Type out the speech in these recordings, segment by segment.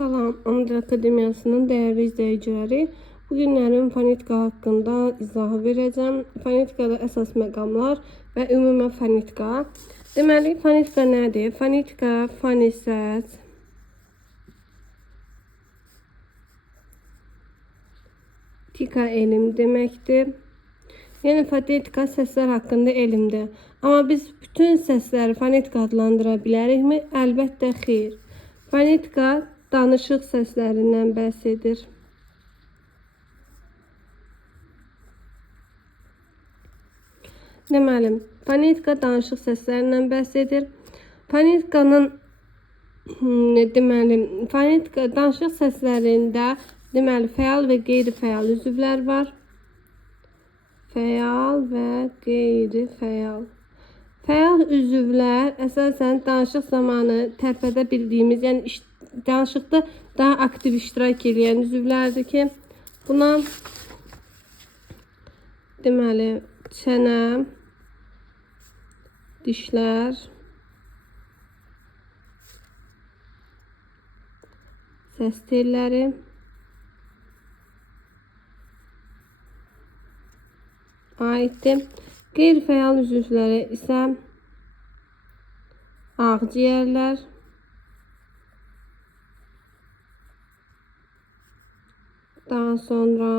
Salam, Amdır Akademiyasının değerli izleyicileri. Bugünlərin fonetika haqqında izahı verəcəm. Fonetikada əsas məqamlar və ümumən fonetika. Deməli, fonetika nədir? Fonetika, foni səs, tika elm deməkdir. Yəni fonetika səslər haqqında elmdir. Amma biz bütün səsləri fonetika adlandıra bilərikmi? Əlbəttə xeyr. Fonetika danışıq səslərindən bəhs edir. Deməli, fonetika danışıq səslərindən bəhs edir. Fonetikanın fonetika danışıq səslərində fəal və qeyri-fəal üzvlər var. Fəal və qeyri-fəal. Fəal üzvlər əsasən danışıq zamanı tərpədə bildiyimiz, yəni danışıqda daha aktiv iştirak edən üzvlərdir ki, buna çənə, dişlər, səs telləri, aiddir. Qeyri-fəal üzvlərə isə ağciyərlər, daha sonra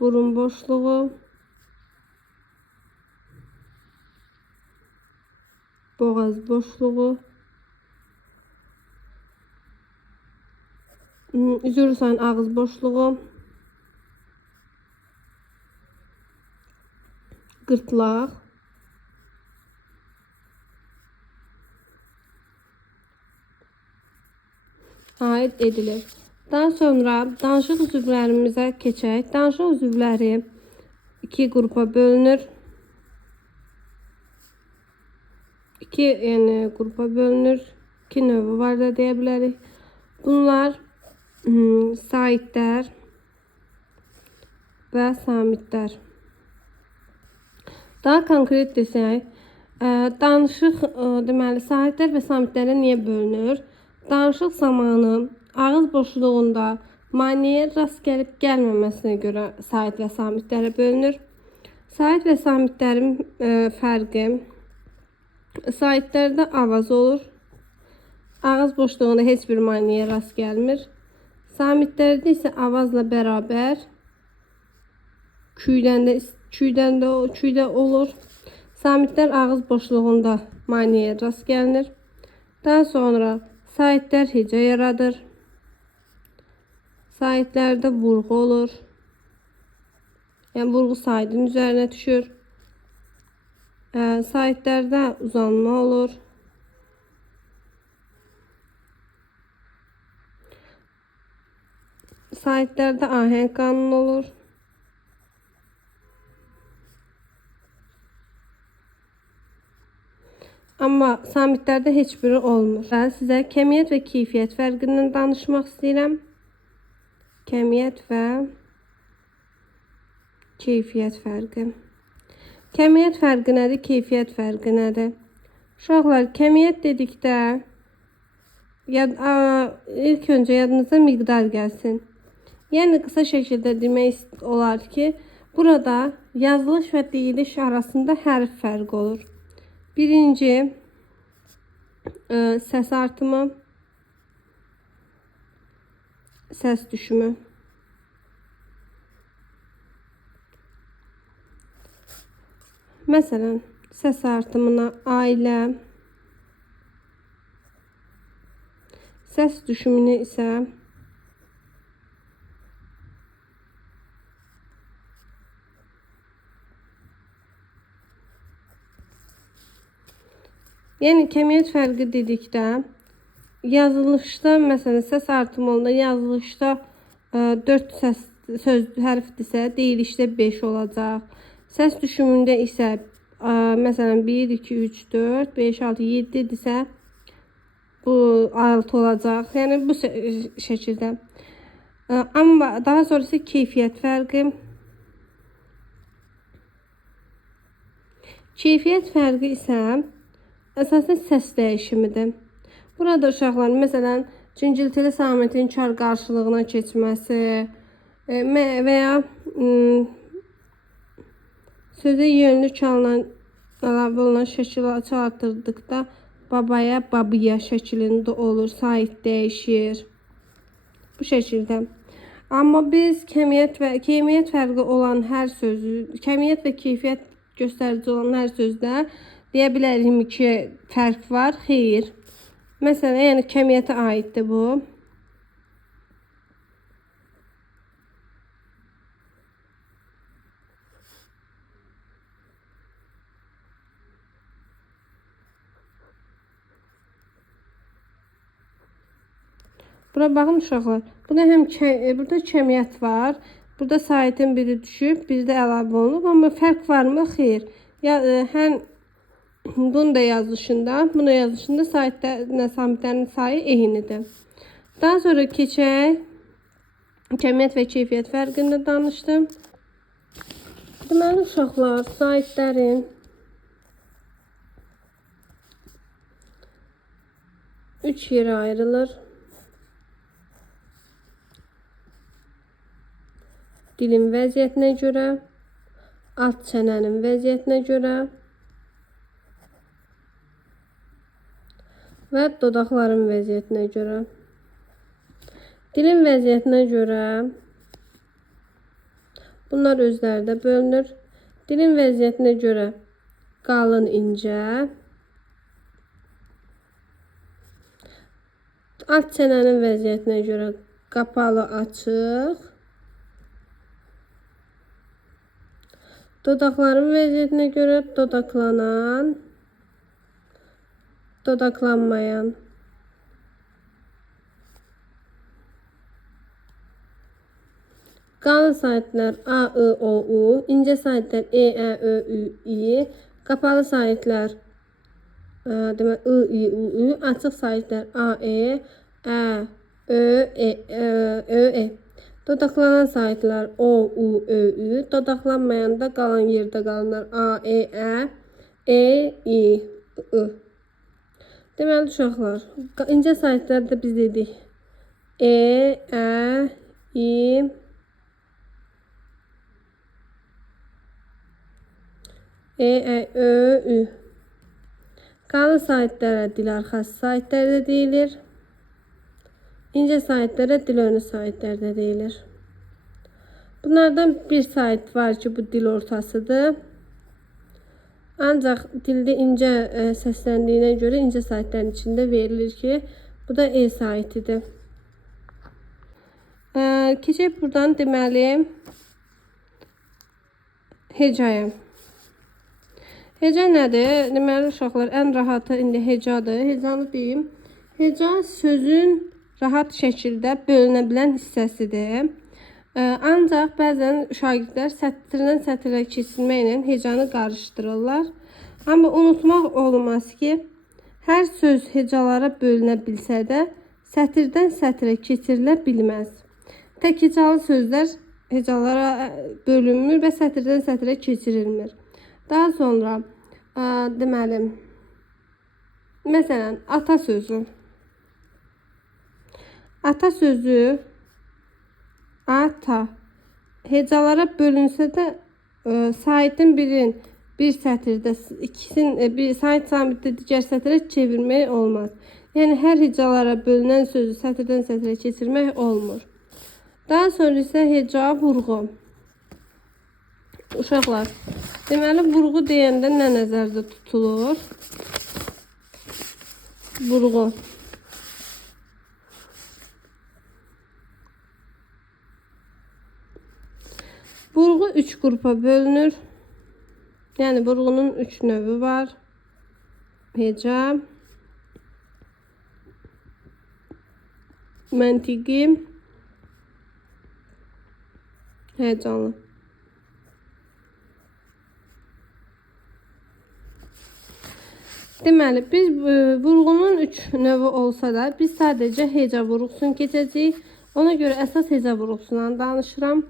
burun boşluğu, boğaz boşluğu, ağız boşluğu, gırtlaq, aid edilir. Daha sonra danışıq üzvlərimizə keçək. Danışıq üzvləri iki qrupa bölünür. İki növü var da deyə bilərik. Bunlar saitlər və samitlər. Daha konkret desək, danışıq saitlər və samitlərə niyə bölünür? Danışıq zamanı ağız boşluğunda maneəyə rast gəlib gəlməməsinə görə sait və samitlərə bölünür. Sait və samitlərin fərqi: saitlərdə avaz olur. Ağız boşluğunda heç bir maneəyə rast gəlmir. Samitlərdə isə avazla bərabər küydə olur. Samitlər ağız boşluğunda maneəyə rast gəlinir. Daha sonra saitlər hecə yaradır. Saitlərdə vurğu olur. Yəni vurğu saitin üzərinə düşür. Saitlərdə uzanma olur. Saitlərdə ahəng qanunu olur. Amma samitlərdə heç biri olmur. Ben sizə kəmiyyət və keyfiyyət fərqindən danışmaq istəyirəm. Kəmiyyət və keyfiyyət fərqi. Kəmiyyət fərqi nədir? Keyfiyyət fərqi nədir? Uşaqlar, kəmiyyət dedikdə ilk öncə yadınıza miqdar gəlsin. Yəni qısa şəkildə demək olar ki, burada yazılış və deyiliş arasında hərf fərqi olur. Birinci, səs artımı, səs düşümü. Məsələn, səs artımına ailə, səs düşümünü isə yəni kəmiyyət fərqi dedikdə yazılışda, məsələn, səs artımı olanda yazılışda 4 hərfdirsə, deyilişdə 5 olacaq. Səs düşümündə isə məsələn 1, 2, 3, 4, 5, 6, 7-dirsə bu 6 olacaq. Yəni bu şəkildə. Amma daha sonrası keyfiyyət fərqi. Keyfiyyət fərqi isə əsasən səs dəyişimidir. Burada uşaqlar, məsələn, cingiltili samətin kar qarşılığına keçməsi və ya sözə yönlü çalınan əlavə olunan şəkil çağırtırdıqda babaya, babıya şəklində olur, sait dəyişir. Bu şəkildə. Amma biz keyfiyyət fərqi olan hər sözü, keyfiyyət və keyfiyyət göstərici olan hər sözdə deyə bilərik ki, fərq var. Xeyr. Məsələn, yəni keyfiyyətə aiddir bu. Bura baxın uşaqlar. Burada keyfiyyət var. Burada saitin biri düşüb, biri də əlavə olunub. Amma fərq varmı? Xeyr. Həm bunun da yazılışında, bunun da yazılışında samitlərin sayı eynidir. Daha sonra keçək. Keyfiyyət və keyfiyyət fərqində danışdım. Deməli uşaqlar, saitlərin 3 yerə ayrılır. Dilin vəziyyətinə görə, alt çənənin vəziyyətinə görə və dodaqların vəziyyətinə görə. Dilin vəziyyətinə görə bunlar özləri də bölünür. Dilin vəziyyətinə görə qalın, incə. Alt çənənin vəziyyətinə görə qapalı, açıq. Dodaqların vəziyyətinə görə dodaqlanan, dodaqlanmayan. Qalın saitlər A, I, O, U, incə saitlər E, Ə, Ö, Ü, İ, qapalı saitlər demək I, I, U, Ü, açıq saitlər A, E, Ə, Ö, Ö, E. Dodaqlanan saitlər O, U, Ö, Ü, dodaqlanmayanda qalan yerdə qalanlar A, E, I, I. Deməli uşaqlar, incə saitlərdə biz dedik E, Ə, I, Ö, Ü. Qalın saitlərə dil arxası saitlər də deyilir. İncə saitlərə dil önü saitlər də deyilir. Bunlardan bir sait var ki, bu dil ortasıdır. Ancaq dildə incə səsləndiyinə görə incə saitlərin içində verilir ki, bu da E saitidir. Keçək buradan deməli hecaya. Heca nədir? Deməli uşaqlar, ən rahatı indi hecadır. Hecanı deyim. Heca sözün rahat şəkildə bölünə bilən hissəsidir. Ancaq bəzən şagirdlər sətirdən sətirə keçirməklə hecanı qarışdırırlar. Amma unutmaq olmaz ki, hər söz hecalara bölünə bilsə də, sətirdən sətirə keçirilə bilməz. Tək hecalı sözlər hecalara bölünmür və sətirdən sətirə keçirilmir. Daha sonra, deməli, məsələn, ata sözü. Ata sözü, ata, hecalara bölünsə də saitin birin bir sətirdə, sait samitdə digər sətirə çevirmək olmaz. Yəni, hər hecalara bölünən sözü sətirdən sətirə keçirmək olmur. Daha sonra isə heca, vurğu. Uşaqlar, deməli, vurğu deyəndə nə nəzərdə tutulur? Vurğu. Vurğu 3 qrupa bölünür. Yəni, vurğunun 3 növü var. Heca, məntiqi, heyecanlı. Deməli, biz vurğunun 3 növü olsa da, biz sadəcə heca vurğusunu keçəcəyik. Ona görə əsas heca vurğusundan danışıram.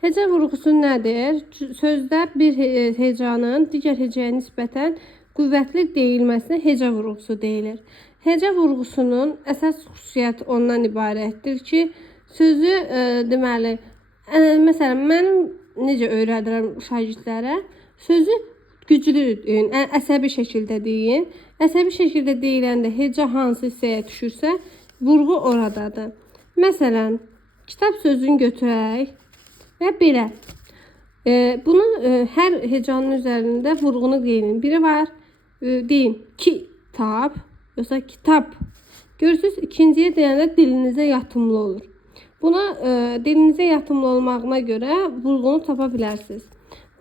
Heca vurğusu nədir? Sözdə bir hecanın digər hecaya nisbətən qüvvətli deyilməsinə heca vurğusu deyilir. Hecə vurğusunun əsas xüsusiyyəti ondan ibarətdir ki, sözü deməli, məsələn, mən necə öyrədirəm şagirdlərə, sözü güclü deyin, əsəbi şəkildə deyin. Əsəbi şəkildə deyiləndə hecə hansı hissəyə düşürsə, vurğu oradadır. Məsələn, kitab sözünü götürək və belə. Bunu hər hecanın üzərində vurğunu qeydin. Biri var, deyin kitab, yoxsa kitab. Görürsünüz, ikinciyə deyəndə dilinizə yatımlı olur. Buna dilinizə yatımlı olmağına görə vurğunu tapa bilərsiniz.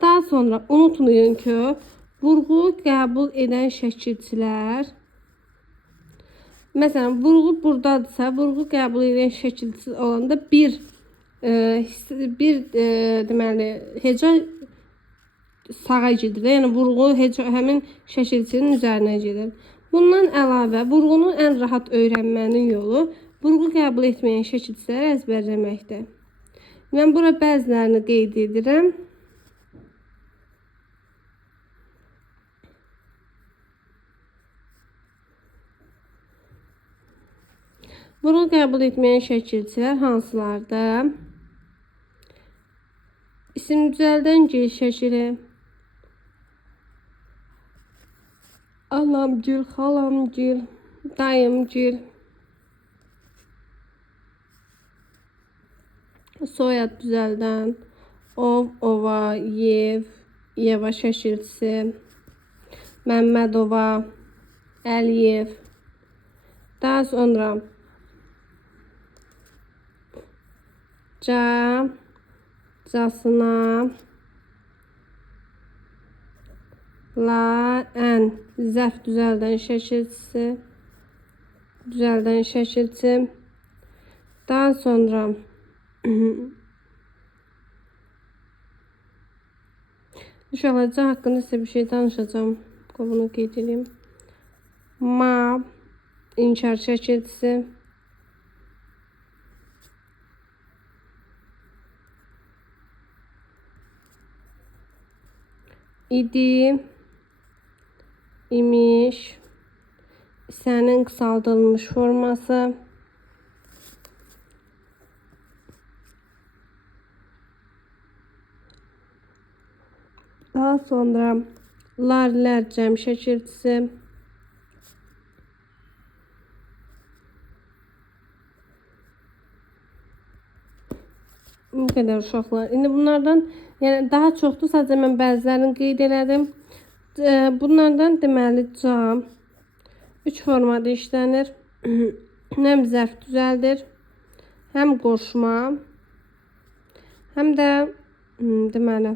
Daha sonra unutmayın ki, vurğu qəbul edən şəkilçilər, məsələn, vurğu buradadırsa, vurğu qəbul edən şəkilçi olanda bir deməli heca sağa gedir. Yəni vurğu heca həmin şəkilçinin üzərinə gedir. Bundan əlavə vurğunu ən rahat öyrənmənin yolu vurğu qəbul etməyən şəkilçiləri əzbərləməkdir. Mən bura bəzilərini qeyd edirəm. Vurğu qəbul etməyən şəkilçilər hansılardır? İsim düzəldən gil şəkili, anamgil, xalamgil, dayımgil, soyad düzəldən, ov, ova, yev, yeva şəkilçisi, Məmmədova, Əliyev. Daha sonra ca, casına, la, ən, zərf düzəldən şəkilçisi, düzəldən şəkilçi. Daha sonra uşaqlar haqqında sizə bir şey danışacağım. Bunu qeyd edeyim. Ma, inkar şəkilçisi. İdi, imiş, isənin qısaldılmış forması. Daha sonra lar cəm şəkilçisi. Bu qədər uşaqlar. İndi bunlardan yəni daha çoxdur, sadəcə mən bəzilərini qeyd elədim. Bunlardan deməli cam 3 formada işlənir. Həm zərf düzəldir, həm qoşma, həm də deməli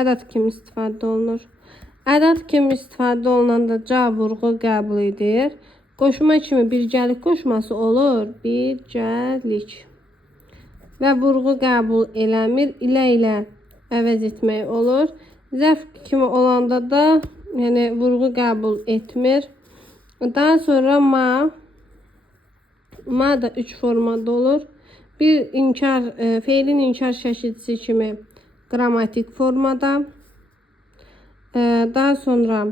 ədad kimi istifadə olunur. Ədad kimi istifadə olunanda ca vurğu qəbul edir. Qoşma kimi birgəlik qoşması olur. Birgəlik. Və vurğu qəbul eləmir. ilə əvəz etmək olur. Zərf kimi olanda da yəni vurğu qəbul etmir. Daha sonra ma da 3 formada olur. Bir inkar, feilin inkar şəkilçisi kimi qrammatik formada. Daha sonra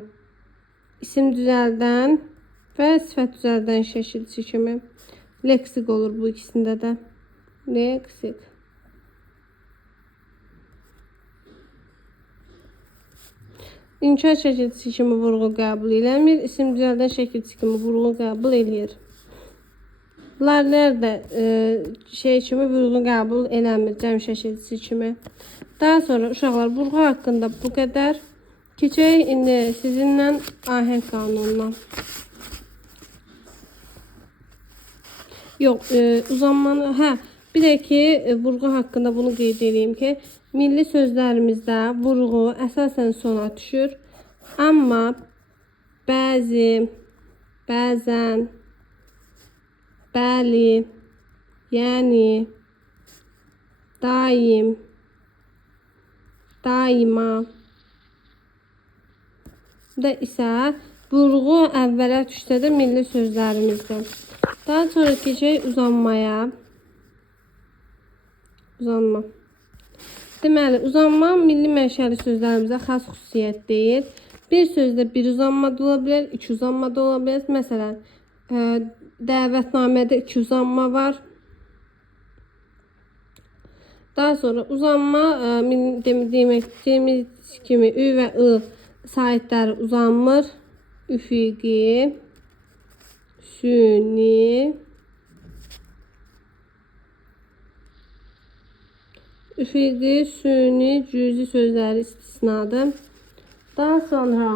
isim düzəldən və sifət düzəldən şəkilçisi kimi leksik olur bu ikisində də. Leksik. İnkar şəkilçisi kimi vurğu qəbul eləmir. İsim düzəldən şəkilçisi kimi vurğu qəbul eləyir. Lar da şey kimi vurğu qəbul eləmir. Cəm şəkilçisi kimi. Daha sonra uşaqlar vurğu haqqında bu qədər. Keçək indi sizinlə ahəng qanununa. Yox, uzanmanı, bir də ki, vurğu haqqında bunu qeyd edeyim ki, milli sözlərimizdə vurğu əsasən sona düşür. Amma bəzi, bəzən, bəli, yəni, daim, daima da isə vurğu əvvələ düşsə də milli sözlərimizdə. Daha sonra keçək uzanmaya. Uzanma. Deməli, uzanma milli mənşəli sözlərimizə xas xüsusiyyət deyil. Bir sözdə bir uzanma da ola bilər, iki uzanma da ola bilər. Məsələn, Dəvətnamədə 2 uzanma var. Daha sonra uzanma demədiyimiz kimi Ü və I sahitləri uzanmır. Üfüqi, süni, cüzi sözləri istisnadır. Daha sonra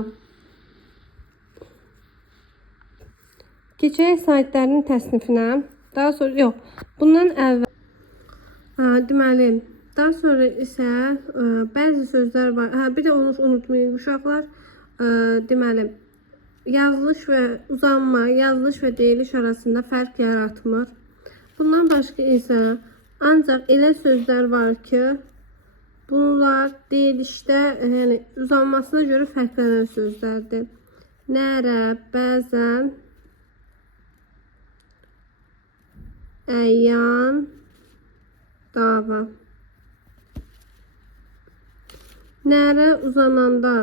keçək sahitlərin təsnifinə. Daha sonra yox, bundan əvvəl deməli, daha sonra isə bəzi sözlər var. Bir də onu unutmayın uşaqlar. Deməli, yazılış və uzanma, yazılış və deyiliş arasında fərq yaratmır. Bundan başqa isə ancaq elə sözlər var ki, bunlar deyilişdə, yəni uzanmasına görə fərqlənən sözlərdir. Nərə, bəzən, əyyan, dava. Nərə uzananda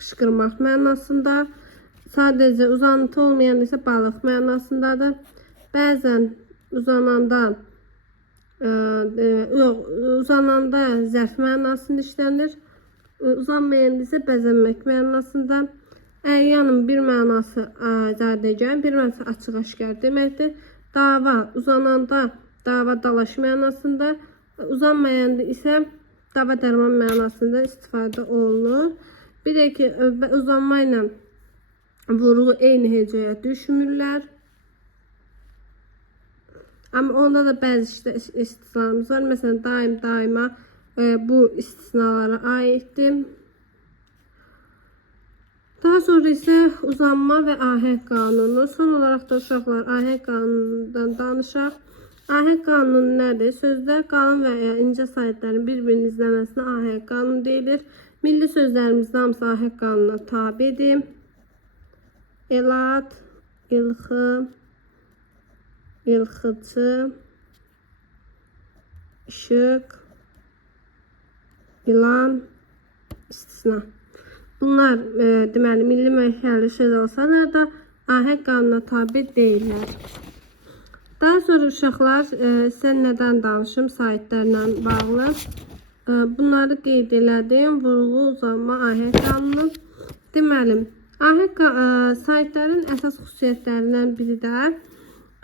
qışqırmaq mənasında, sadəcə uzantı olmayan isə balıq mənasındadır. Bəzən uzananda uzananda zərf mənasında işlənir. Uzanmayan isə bəzənmək mənasında. Əyyanın bir mənası zadəcən, bir mənası açıq-aşkar deməkdir. Dava uzananda dava dalaş mənasında, uzanmayanda isə dava dərman mənasında istifadə olunur. Bir də ki, uzanma ilə vurğu eyni hecəyə düşmürlər. Amma onda da bəzi istisnalarımız var. Məsələn, daim, daima bu istisnalara aiddir. Daha sonra isə uzanma və ahəng qanunu. Son olaraq da uşaqlar ahəng qanunundan danışaq. Ahəng qanunu nədir? Sözlər qalın və ya incə sahitlərin bir-birinin izləməsinə ahəng qanunu deyilir. Milli sözlərimizin hamısı ahəng qanununa tabidir. Elad, ilxı, ilxıcı, işıq, ilan, istisna. Bunlar deməli milli məhəlli söz olsalar da ahəng qanununa tabi deyirlər. Daha sonra uşaqlar sizə nədən danışım sahitlərlə bağlı? Bunları qeyd elədim. Vurğu, uzanma, ahəng qanunu. Deməli, sahitlərin əsas xüsusiyyətlərindən biri də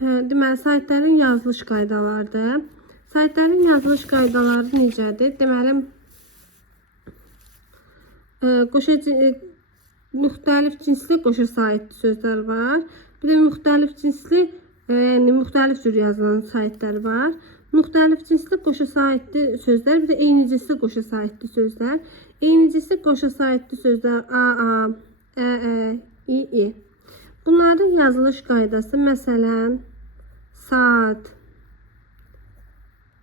deməli, sahitlərin yazılış qaydalarıdır. Sahitlərin yazılış qaydaları necədir? Deməli, müxtəlif cinsli qoşa sahitli sözlər var. Bir də müxtəlif cinsli, yəni müxtəlif cür yazılan sahitlər var. Müxtəlif cinsli qoşa sahitli sözlər, bir də eyni cinsli qoşa sahitli sözlər. Eyni cinsli qoşa sahitli sözlər a, ə, i. Bunların yazılış qaydası məsələn saat,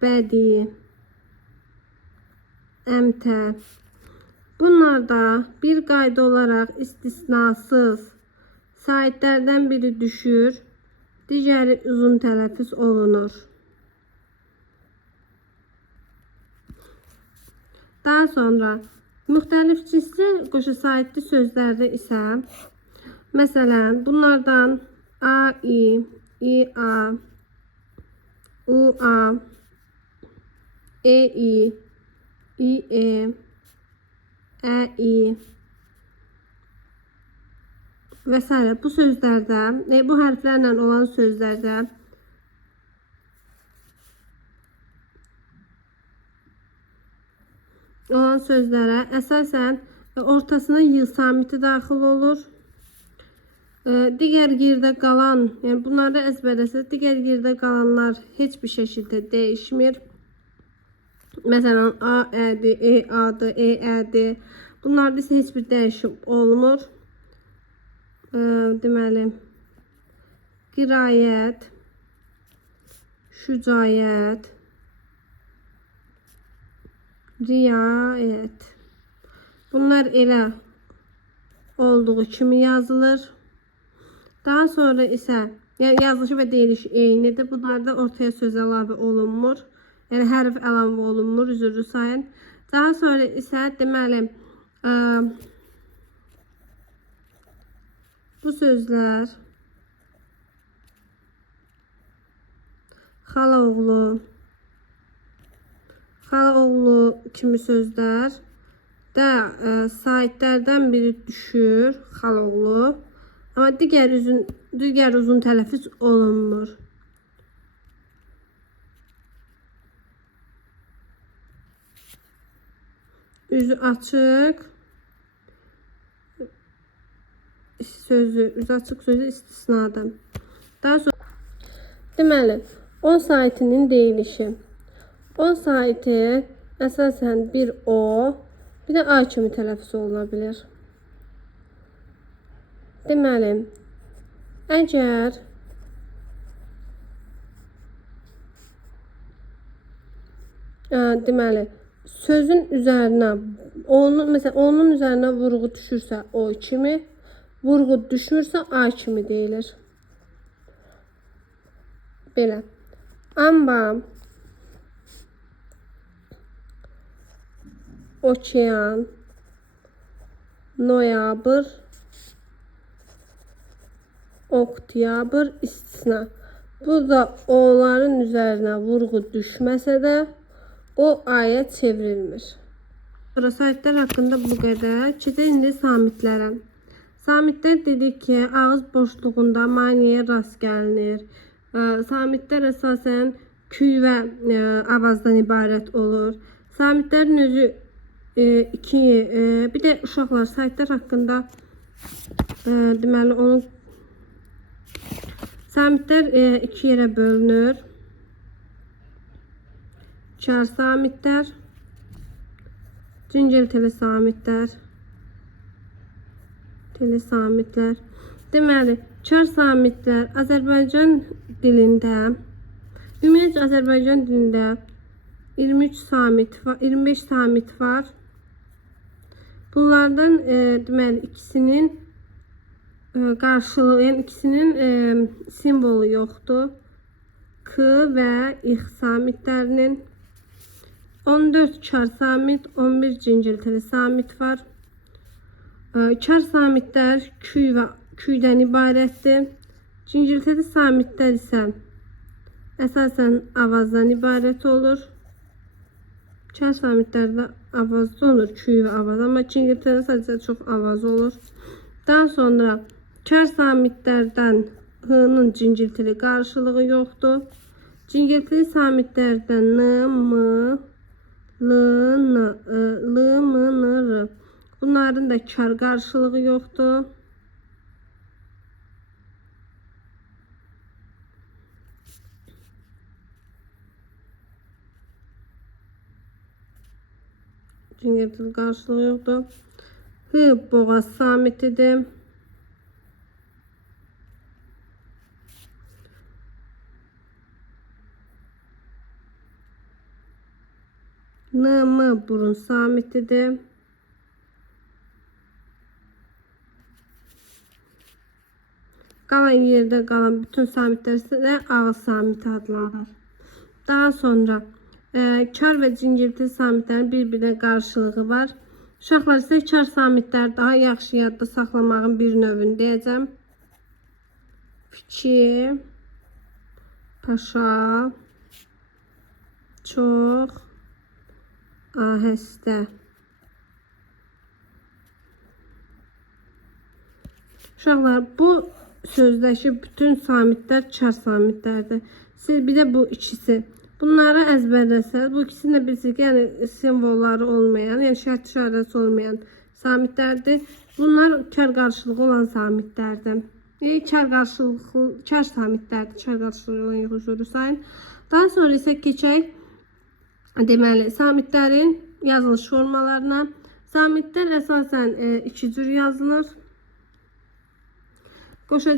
bədi, əmtə. Bunlarda bir qayda olaraq istisnasız sahitlərdən biri düşür, digəri uzun tələffüz olunur. Daha sonra müxtəlif cinsli qoşa sahitli sözlərdə isə məsələn bunlardan a, i, a, u, a, i, i və s. Bu sözlərdə, bu hərflərlə olan sözlərdə olan sözlərə əsasən ortasına y samiti daxil olur. Digər yerdə qalan, yəni bunları əzbərləsək, digər yerdə qalanlar heç bir şəkildə dəyişmir. Məsələn, a, ədir, e, adır, e, ədir. Bunlarda isə heç bir dəyişim olmur. Deməli, qirayət, şücayət, riayət. Bunlar elə olduğu kimi yazılır. Daha sonra isə yəni yazılışı və deyilişi eynidir. Bunlarda ortaya söz əlavə olunmur. Yəni hərf əlavə olunmur, üzrlü sayın. Daha sonra isə deməli bu sözlər xalaoğlu, xalaoğlu kimi sözlər də saitlərdən biri düşür, xalaoğlu. Amma digər uzun tələffüz olunmur. Üzü açıq sözü istisnadır. Daha sonra deməli, o saitinin deyilişi. O saiti əsasən bir o, bir də a kimi tələffüz oluna bilir. Deməli, əgər deməli, sözün üzərinə məsələn onun üzərinə vurğu düşürsə o kimi, vurğu düşmürsə a kimi deyilir. Belə. Amma okean, noyabr, oktyabr istisna. Bu da onların üzərinə vurğu düşməsə də o aya çevrilmir. Sonra saitlər haqqında bu qədər. Keçək indi samitlərə. Samitlər dedik ki, ağız boşluğunda maneəyə rast gəlinir. Samitlər əsasən küy və avazdan ibarət olur. Samitlərin özü bir də uşaqlar saitlər haqqında deməli onun samitlər iki yerə bölünür. Çar samitlər, cingiltili samitlər, samitlər. Deməli, çar samitlər Azərbaycan dilində, ümumiyyətlə Azərbaycan dilində 23 samit var, 25 samit var. Bunlardan deməli ikisinin qarşılığı, yəni ikisinin simvolu yoxdur. K və İx samitlərinin 14 çar samit, 11 cingiltili samit var. Çar samitlər kүйdən ibarətdir. Cingiltili samitlər isə əsasən avazdan ibarət olur. Çar samitlərdə avazda olur, küy və avaz, amma cingiltidə sadəcə çox avaz olur. Daha sonra çar samitlərdən H-nın cingiltili qarşılığı yoxdur. Cingiltili samitlərdən N, M, L, N, L, M, N, R. Bunların da kar qarşılığı yoxdur. Cingiltili qarşılığı yoxdur. H boğaz samitidir. N, M burun samitidir. Qalan yerdə qalan bütün samitlər isə ağız samiti adlanır. Daha sonra kar və cingiltili samitlərin bir-birinə qarşılığı var. Uşaqlar isə kar samitlər daha yaxşı yadda saxlamağın bir növünü deyəcəm. Fikir, paşa, çox, ahəstə. Uşaqlar, bu sözdəki bütün samitlər çar samitlərdir. Siz bir də bu ikisi. Bunları əzbərləsəz, bu ikisini də bilirsiniz ki, yəni simvolları olmayan, yəni şərt işarəsi olmayan samitlərdir. Bunlar kar qarşılığı olan samitlərdir. Kar samitlərdir, kar qarşılığı olan yoxuşuru sayın. Daha sonra isə keçək deməli samitlərin yazılış formalarına. Samitlər əsasən iki cür yazılır. Qoşa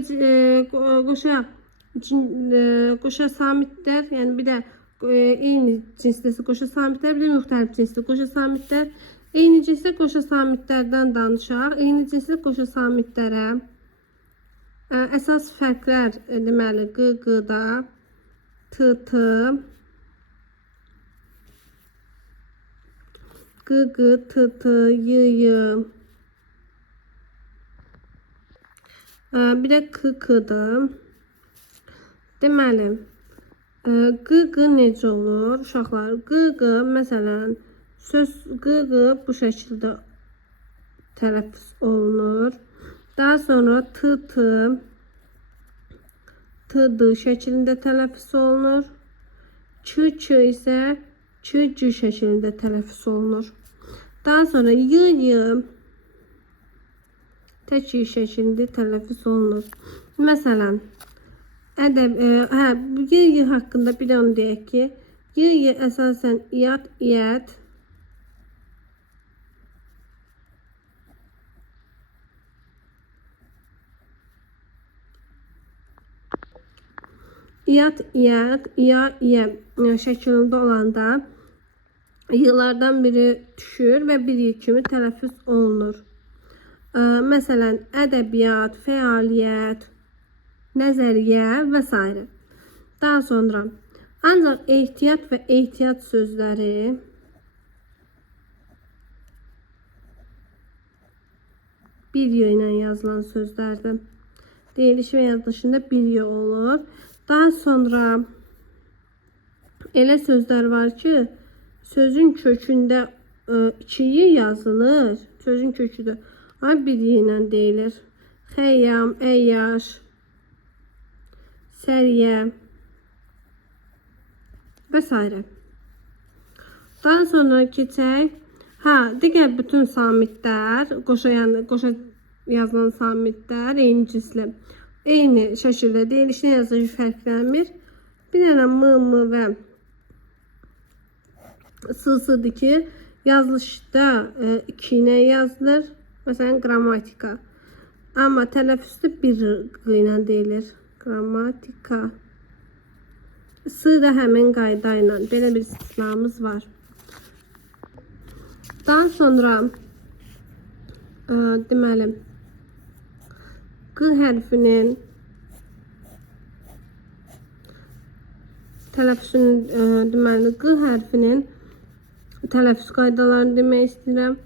samitlər, yəni bir də eyni cinsdəsi qoşa samitlər, bir də müxtəlif cinsli qoşa samitlər. Eyni cinsli qoşa samitlərdən danışaq. Eyni cinsli qoşa samitlərə əsas fərqlər deməli q-da, t-t, q-q, t-t, y-y, bir də k-k-dır. Deməli, Qı necə olur? Uşaqlar, qı məsələn, söz qı bu şəkildə tələffüz olunur. Daha sonra t şəklində tələffüz olunur. Ç isə ç şəklində tələffüz olunur. Daha sonra y tək şəklində tələffüz olunur. Məsələn, y haqqında bir onu deyək ki, y əsasən iyat, iya şəklində olanda y'lardan biri düşür və bir y kimi tələffüz olunur. Məsələn, ədəbiyyat, fəaliyyət, nəzəriyyə və s. Daha sonra ancaq ehtiyat və ehtiyat sözləri bir y ilə yazılan sözlərdir. Deyiliş və yazılışında bir y olur. Daha sonra elə sözlər var ki, sözün kökündə 2 y yazılır. Sözün köküdür. Ama bir y ilə deyilir. Xəyyam, əyyaş, səriyə və s. Daha sonra keçək. Digər bütün samitlər, qoşa yazılan samitlər eyni cinsli. Eyni şəkildə deyilişdə yazıcı fərqlənmir. Bir dənə m və s-dır ki, yazılışda 2 ilə yazılır. Məsələn, qrammatika. Amma tələffüzdə bir q ilə deyilir. Qrammatika. S da həmin qayda ilə. Belə bir istisnamız var. Daha sonra deməli, q hərfinin tələffüzünün deməli, q hərfinin tələffüz qaydalarını demək istəyirəm.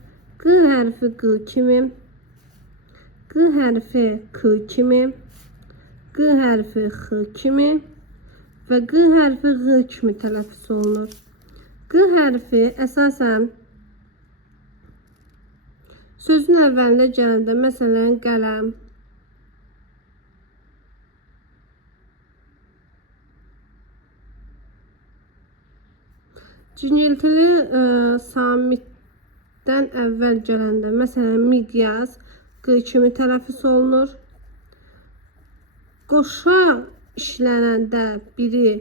Q hərfi q kimi, q hərfi k kimi, q hərfi x kimi və q hərfi ğ kimi tələffüz olunur. Q hərfi əsasən sözün əvvəlində gələndə, məsələn, qələm, cingiltili samitdən əvvəl gələndə, məsələn, miqyas q kimi tələffüz olunur. Qoşa işlənəndə biri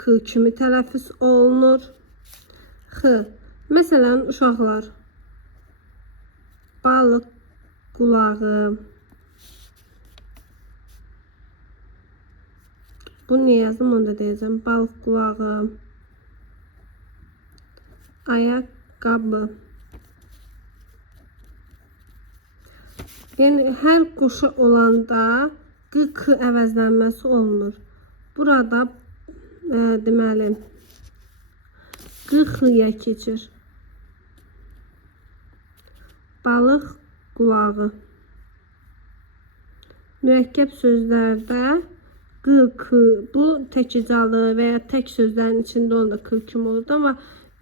k kimi tələffüz olunur. X. Məsələn, uşaqlar, balıq qulağı. Bunu niyə yazdım, onu da deyəcəm. Balıq qulağı. Ayaqqabı. Yəni, hər qoşa olanda q əvəzlənməsi olunur. Burada deməli, q x-ya keçir. Balıq qulağı. Mürəkkəb sözlərdə q, k, bu təkizalı və ya tək sözlərin içində onda k kimi olur. Amma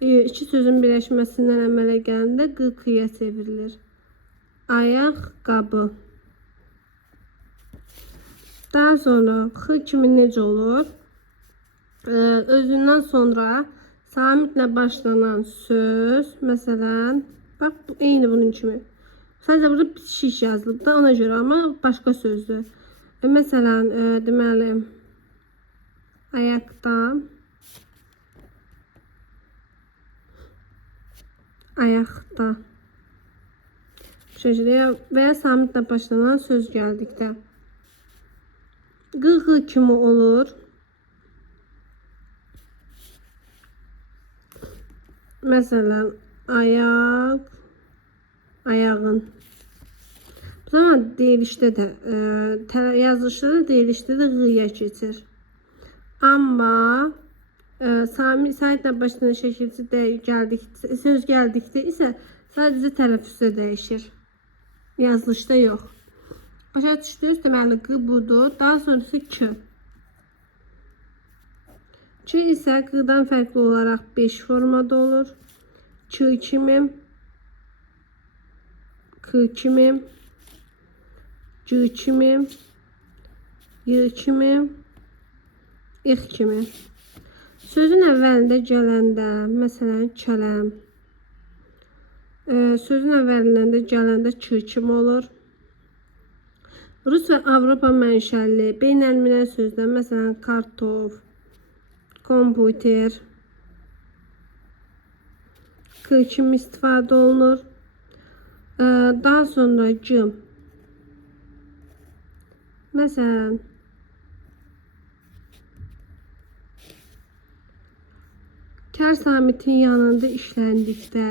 iki sözün birləşməsindən əmələ gələndə q, k-ya çevrilir. Ayaqqabı. Daha sonra x kimi necə olur? Özündən sonra samitlə başlanan söz, məsələn, bax, eyni bunun kimi. Sadəcə burada bitişik yazılıb da ona görə, amma başqa sözdür. Məsələn, deməli, ayaqda, ayaqda. Və ya samitlə başlanan söz gəldikdə. Q kimi olur. Məsələn, ayaq, ayağın. Bu zaman deyilişdə də, yazılışda da, deyilişdə də ğ-ya keçir. Amma samitlə başlanan şəkildə söz gəldikdə isə sadəcə tələffüzdə dəyişir. Yazılışda yox. Başa düşdünüz? Deməli, q budur. Daha sonrası k. Ç isə q'dan fərqli olaraq 5 formada olur. Ç kimi, K kimi, C kimi, Y kimi, İx kimi. Sözün əvvəlində gələndə, məsələn, kələm. Sözün əvvəlindən də gələndə Ç kimi olur. Rus və Avropa mənşəli beynəlmiləl sözlər, məsələn, kartof, kompüter, K kimi istifadə olunur. Daha sonra C. Məsələn, kər samitin yanında işləndikdə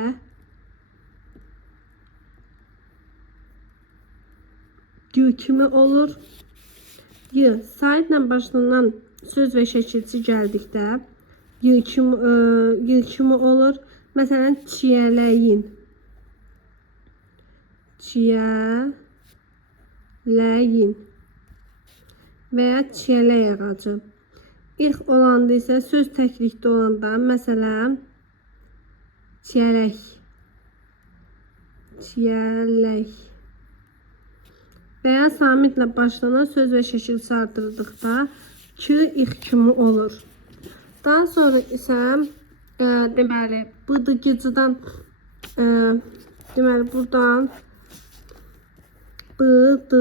G kimi olur. Y. Saitlə başlanan söz və şəkilçi gəldikdə Y kimi olur. Məsələn, çiyələyin. Çiyələyin. Və ya çiyələk ağacı. İlk olanda isə söz təklikdə olanda, məsələn, çiyələk. Çiyələk. Və ya samitlə başlanan söz və şəkilçi artırdıqda Ç, İx kimi olur. Daha sonra isə deməli, bıdıgıcıdan deməli, buradan B, D,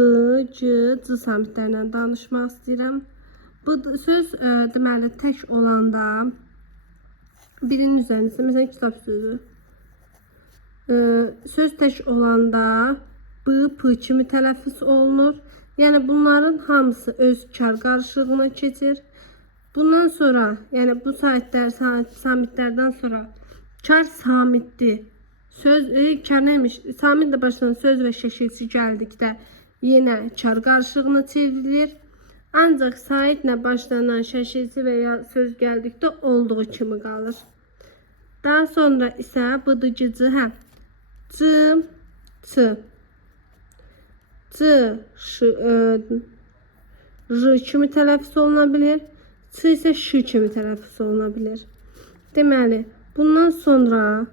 C, C samitlərindən danışmaq istəyirəm. Bu söz deməli, tək olanda birinin üzərində, məsələn, kitab sözü. Söz tək olanda B, P kimi tələffüz olunur. Yəni bunların hamısı öz kar qarışığına keçir. Bundan sonra, yəni bu samitlərdən sonra kar samitdir. Söz kar neymiş? Samitlə başlanan söz və şəkilçi gəldikdə yenə kar qarışığına çevrilir. Ancaq saitlə başlanan şəkilçi və ya söz gəldikdə olduğu kimi qalır. Daha sonra isə bıdıgıcı, C, Ç. C, J kimi tələffüz oluna bilir. Ç isə Ş kimi tələffüz oluna bilir. Deməli, bundan sonra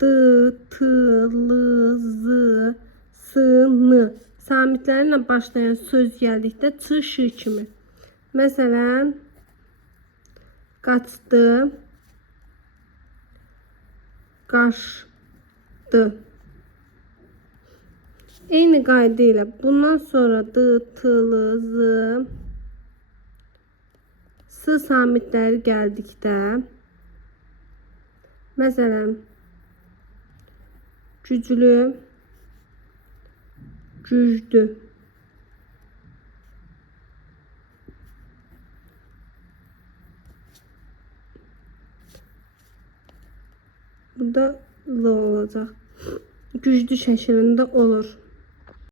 D, T, L, Z, S, N samitlərlə başlayan söz gəldikdə Ç, Ş kimi. Məsələn, qaçdı, qaşdı. Eyni qayda ilə bundan sonra D, T, L, Z, S samitləri gəldikdə, məsələn, güclü, güclü. Bu da L olacaq. Güclü şəklində olur.